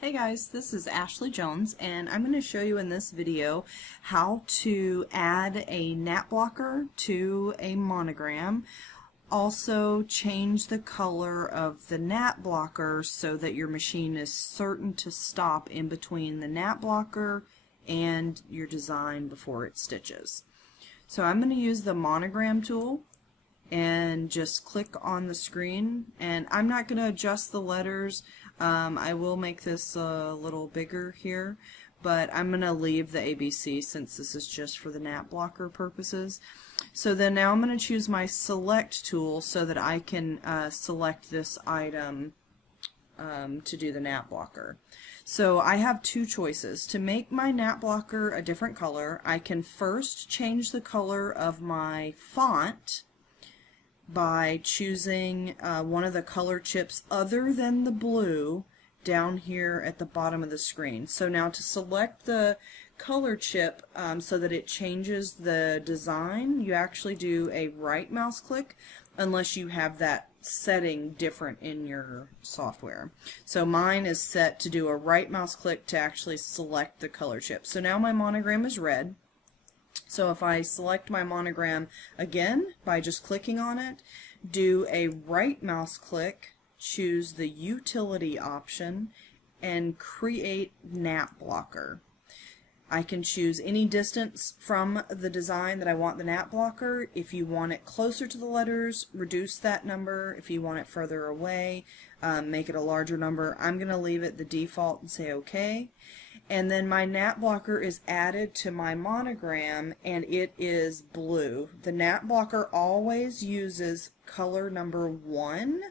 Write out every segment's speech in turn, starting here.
Hey guys, this is Ashley Jones and I'm going to show you in this video how to add a nap blocker to a monogram. Also change the color of the nap blocker so that your machine is certain to stop in between the nap blocker and your design before it stitches. So I'm going to use the monogram tool and just click on the screen, and I'm not going to adjust the letters. I will make this a little bigger here, but I'm going to leave the ABC since this is just for the nap blocker purposes. So then now I'm going to choose my select tool so that I can select this item to do the nap blocker. So I have two choices. To make my nap blocker a different color, I can first change the color of my font by choosing one of the color chips other than the blue down here at the bottom of the screen. So now to select the color chip so that it changes the design, you actually do a right mouse click unless you have that setting different in your software. So mine is set to do a right mouse click to actually select the color chip. So now my monogram is red. So if I select my monogram again by just clicking on it, do a right mouse click, choose the utility option, and create nap blocker. I can choose any distance from the design that I want the nap blocker. If you want it closer to the letters, reduce that number. If you want it further away, make it a larger number. I'm going to leave it the default and say OK. And then my nap blocker is added to my monogram and it is blue. The nap blocker always uses color number 1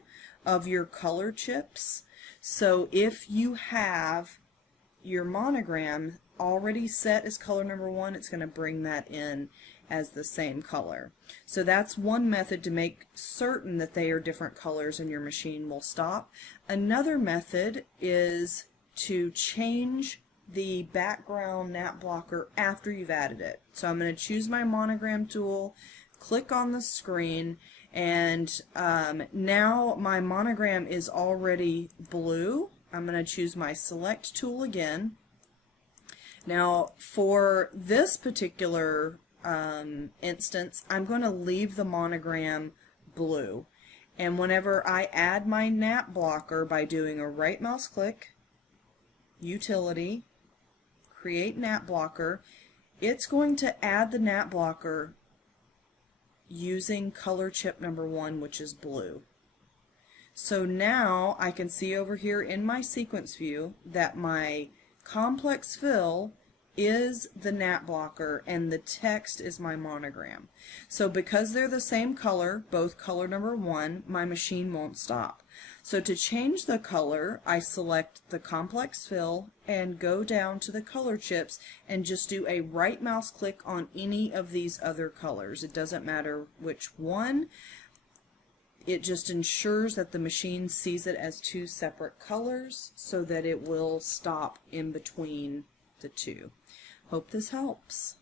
of your color chips. So if you have your monogram already set as color number 1, it's going to bring that in as the same color. So that's one method to make certain that they are different colors and your machine will stop. Another method is to change the background nap blocker after you've added it. So I'm going to choose my monogram tool, click on the screen, and now my monogram is already blue. I'm going to choose my select tool again. Now for this particular instance, I'm going to leave the monogram blue. And whenever I add my nap blocker by doing a right mouse click, utility, create nap blocker, it's going to add the nap blocker using color chip number 1, which is blue. So now I can see over here in my sequence view that my complex fill is the nap blocker and the text is my monogram. So because they're the same color, both color number 1, my machine won't stop. So to change the color, I select the complex fill and go down to the color chips and just do a right mouse click on any of these other colors. It doesn't matter which one. It just ensures that the machine sees it as two separate colors so that it will stop in between the two. Hope this helps.